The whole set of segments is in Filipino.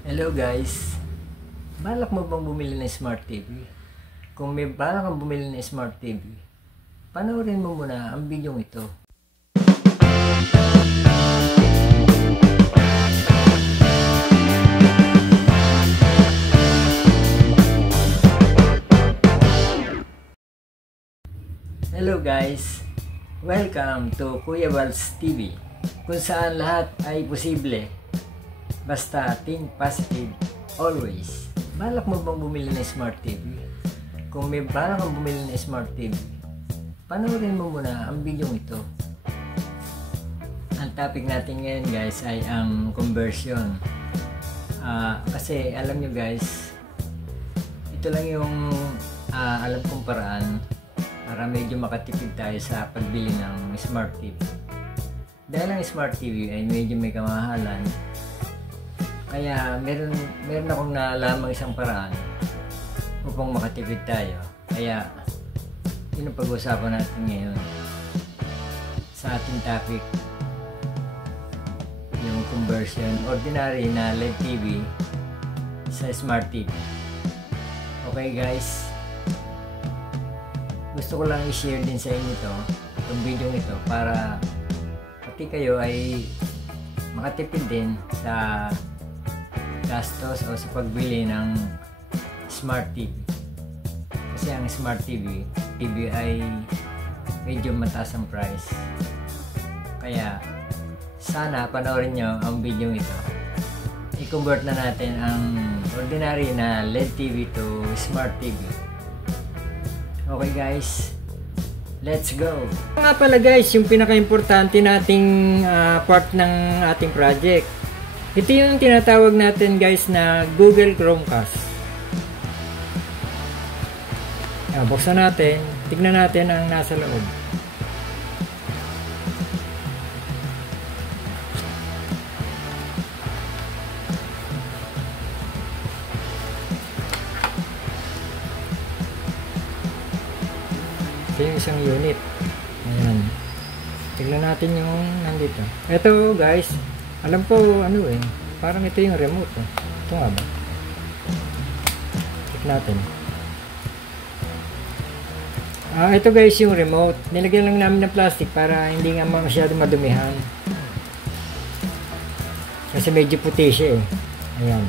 Hello guys! Balak mo bang bumili ng Smart TV? Kung may balak kang bumili ng Smart TV, panoorin mo muna ang video ito. Hello guys! Welcome to Kuya Val's TV, kung saan lahat ay posible. Basta think positive always. Balak mo bang bumili ng Smart TV? Kung may balak kang bumili ng Smart TV, panoorin mo muna ang video ito. Ang topic natin ngayon guys ay ang conversion. Kasi alam nyo guys, ito lang yung alam kong paraan para medyo makatipid tayo sa pagbili ng Smart TV. Dahil ang Smart TV ay medyo may kamahalan, kaya meron akong naalamang isang paraan upang makatipid tayo. Kaya yun ang pag-uusapan natin ngayon sa ating topic, yung conversion ordinary na LED TV sa Smart TV. Okay guys, gusto ko lang i-share din sa inyo itong video ito para pati kayo ay makatipid din sa gastos o sa pagbili ng Smart TV. Kasi ang Smart TV ay medyo mataas ang price. Kaya sana panoorin nyo ang video ito. I-convert na natin ang ordinary na LED TV to Smart TV. Okay guys, let's go! Nga pala guys, yung pinaka-importante nating part ng ating project. Ito yung tinatawag natin guys na Google Chromecast. Buksan natin, tignan natin ang nasa loob. Ito yung isang unit. Ayan. Tignan natin yung nandito. Ito guys, alam ko parang ito yung remote. Ito nga ba? Check natin. Ito guys yung remote. Nilagyan lang namin ng plastic para hindi nga masyado madumihan. Kasi medyo puti siya eh. Ayan.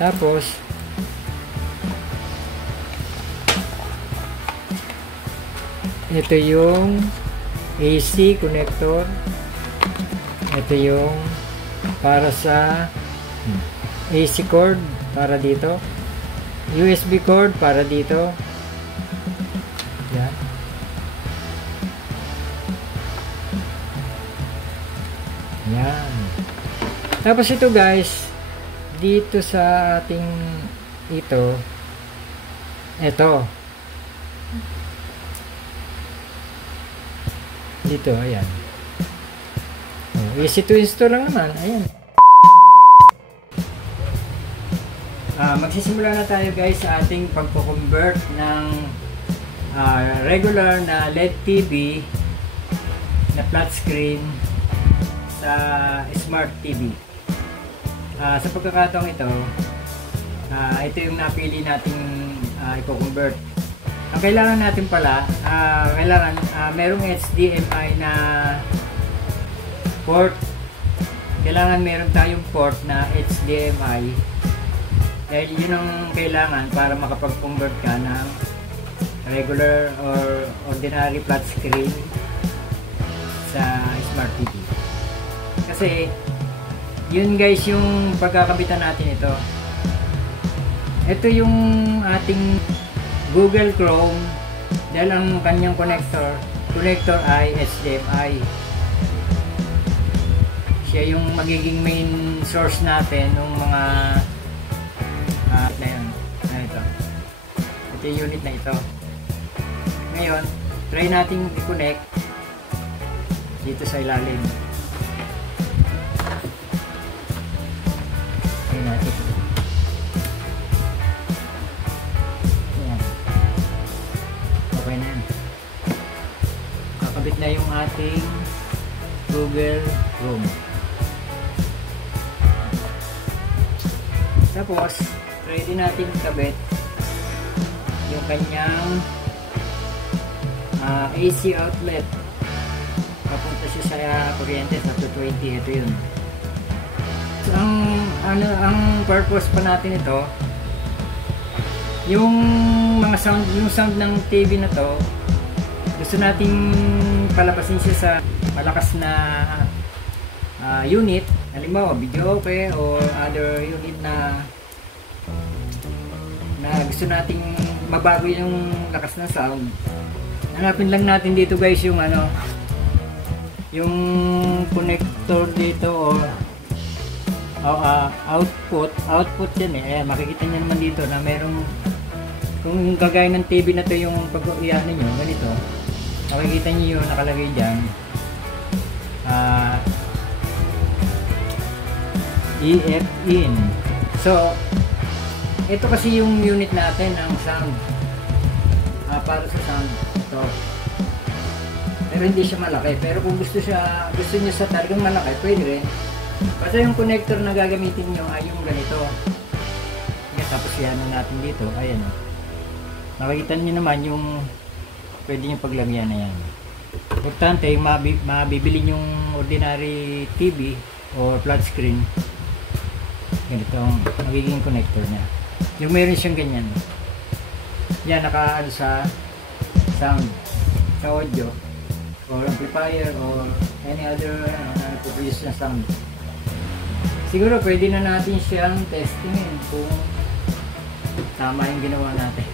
Tapos ito yung AC connector. Ito yung para sa AC cord para dito, USB cord para dito. Yan. Yan. Tapos ito guys, dito sa ating ito, dito, ayan. Easy to install lang naman. Ayan. Magsisimula na tayo guys sa ating pagko-convert ng regular na LED TV na flat screen sa Smart TV. Sa pagkakataong ito, ito yung napili nating i-convert. Ang kailangan natin pala, merong HDMI na port. Kailangan meron tayong port na HDMI dahil yun ang kailangan para makapag-convert ka ng regular or ordinary flat screen sa Smart TV. Kasi yun guys yung pagkakabitan natin ito. Ito yung ating Google Chrome dahil ang kanyang connector ay HDMI. Siya yung magiging main source natin ng mga ito yung unit na ito. Ngayon, try natin i-connect dito sa ilalim. Try natin. Ayan. Okay na yan. Kakabit na yung ating Google Chrome. Tapos, ready natin kabit yung kanyang AC outlet. Papunta siya sa kuryente sa 220. Ito yun. So, ang purpose pa natin ito, yung mga sound, yung sound ng TV na to, gusto nating palabasin siya sa malakas na unit, halimbawa video okay or other unit na gusto nating mabago yung lakas ng sound. Hanapin lang natin dito guys yung yung connector dito o output yan eh. Makikita nyo naman dito na merong, kung gagaya ng TV na to yung pag-iyan nyo ganito, makikita nyo yung nakalagay dyan EF in. So ito kasi yung unit natin ng sound, para sa sound ito, pero hindi siya malaki. Pero kung gusto nyo sa talagang malaki, pwede rin. Basta yung connector na gagamitin nyo ay yung ganito. Yan, tapos yan natin dito, ayan o. Makikita nyo naman yung pwede nyo paglagyan na yan. Importante, mabibili yung ordinary TV or flat screen, ganito ang magiging connector niya. Yung meron siyang ganyan, yan, naka sa sound, sa audio or amplifier or any other produce na sound. Siguro pwede na natin siyang testingin kung tama yung ginawa natin.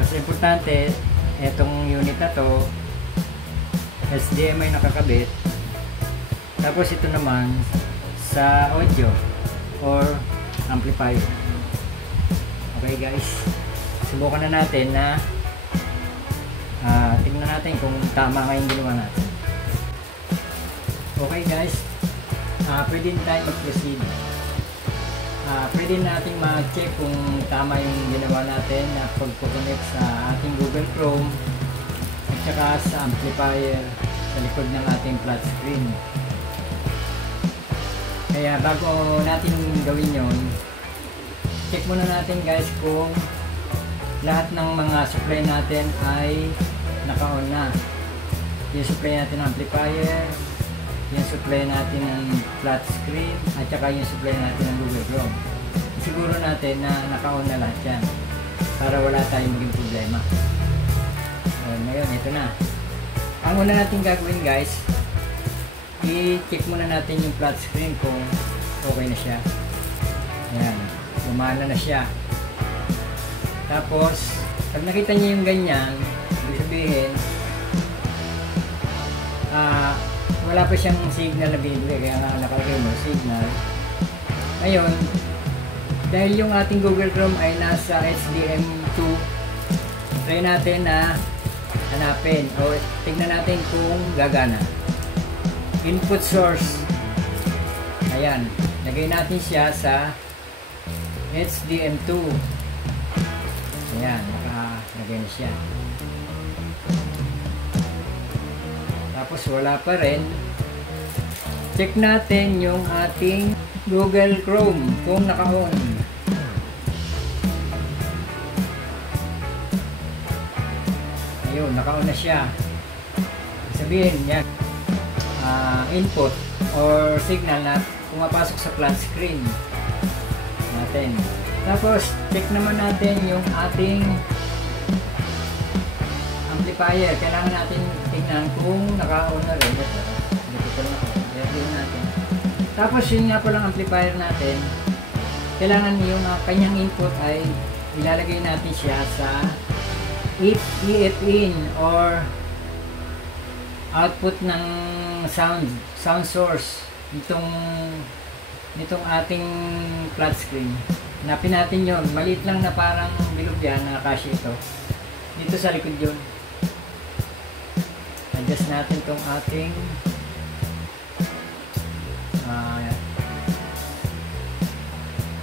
Mas importante, etong unit na to HDMI nakakabit, tapos ito naman sa audio or amplifier. Okay guys, subukan na natin na tingnan natin kung tama nga yung ginawa natin. Okay guys, pwede tayo mag-proceed. Pwede natin ma-check kung tama yung ginawa natin na pag-connect sa ating Google Chrome at saka sa amplifier sa likod ng ating flat screen. Kaya bago natin gawin yon, check muna natin guys kung lahat ng mga supply natin ay naka-on na. Yung supply natin ng amplifier, yung supply natin ng flat screen, at saka yung supply natin ng Google Chrome. Siguro natin na naka-on na lahat yan para wala tayong maging problema. Ngayon, ito na. Ang una natin gagawin guys, i-check muna natin yung flat screen kung okay na siya. Yan, gumana na siya. Tapos, pag nakita niyo yung ganyan, ibig sabihin, wala pa siyang signal na binibigay, kaya nga nakalagay mo, signal. Ngayon, dahil yung ating Google Chrome ay nasa HDM2, try natin na hanapin o tignan natin kung gagana. Input source, ayan, lagay natin siya sa HDM2. Ayan, nakalagay na siya. Tapos wala pa rin, check natin yung ating Google Chrome kung naka-on. Ayun, naka-on na siya. Sabihin yan, input or signal na pumapasok sa flat screen natin. Tapos check naman natin yung ating amplifier. Kailangan natin tingnan kung naka-on na rin. Tapos yun nga palang amplifier natin, kailangan yung kanyang input ay ilalagay natin siya sa EF in or output ng sound source nitong ating flat screen. Hanapin natin yun, maliit lang na parang bilog yan na kasya ito dito sa likod yun. Adjust natin itong ating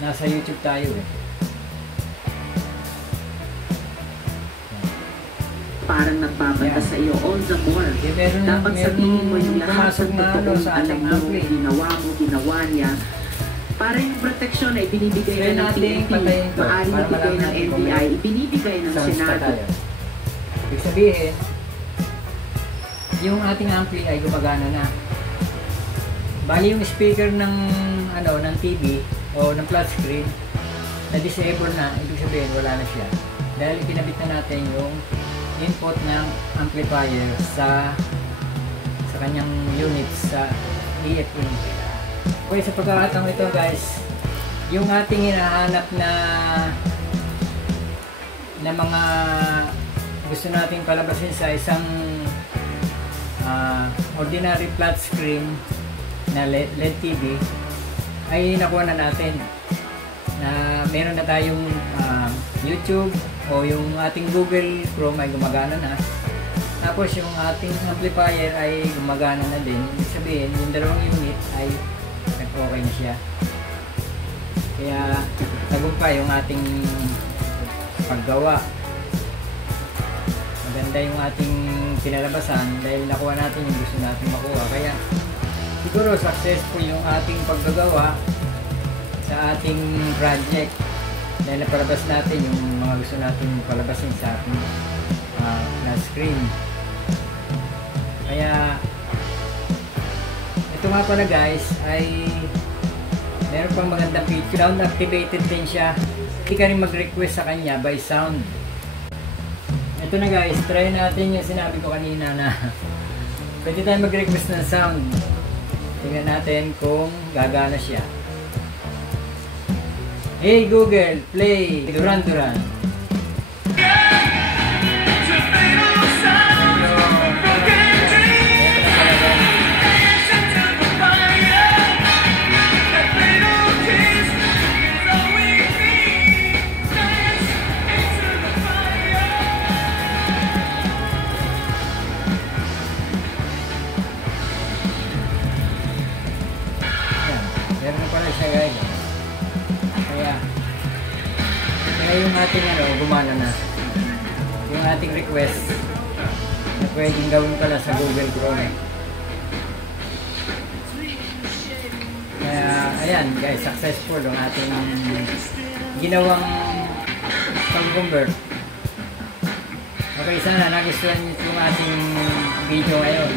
nasa YouTube tayo eh. Parang nagbabanta sa iyo all the more. Dapat sabihin mo yung lahat ng totoong alam mo, ginawa niya. Para yung proteksyon ay binibigay Try na ng natin PNP, patayin to, maaaring para ibigay malaman ng natin kung NBI, may ibinibigay ng sounds pa Senado. tayo. Ibig sabihin, yung ating ampli ay gumagana na. Bali yung speaker ng ng TV o ng flat screen na disable na, ibig sabihin wala na siya. Dahil ikinabit na natin yung input ng amplifier sa kanyang unit sa EFP. Okay, sa pagkakataong ito guys, yung ating hinahanap na mga gusto nating palabasin sa isang ordinary flat screen na LED TV ay nakuha na natin na meron na tayong YouTube o yung ating Google Chrome ay gumagana na, tapos yung ating amplifier ay gumagana na din. Ibig sabihin yung dalawang unit ay nag-okay na siya, kaya tagumpay yung ating paggawa. Maganda yung ating pinalabasan dahil nakuha natin yung gusto natin makuha, kaya siguro successful yung ating paggagawa sa ating project dahil napalabas natin yung mga gusto natin palabasin sa ating flat screen. Kaya ito nga pala guys ay meron pang magandang feature, sound activated din siya. Hindi ka rin mag-request sa kanya by sound. Ito na guys, try natin yung sinabi ko kanina na pwede tayo mag-request ng sound. Tingnan natin kung gagana siya. Hey Google, play Duran Duran. Meron pala siya guys. Kaya yung ating gumana na. Yung ating request na pwedeng gawin pala sa Google Chrome. Kaya ayan guys, successful yung ating ginawang pag-convert. Okay, sana nagustuhan nyo yung ating video ngayon.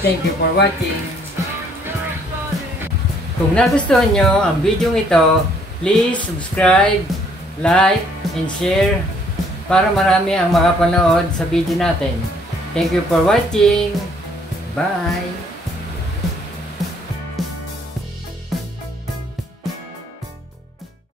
Thank you for watching. Kung nagustuhan nyo ang video ito, please subscribe, like, and share para marami ang makapanood sa video natin. Thank you for watching. Bye!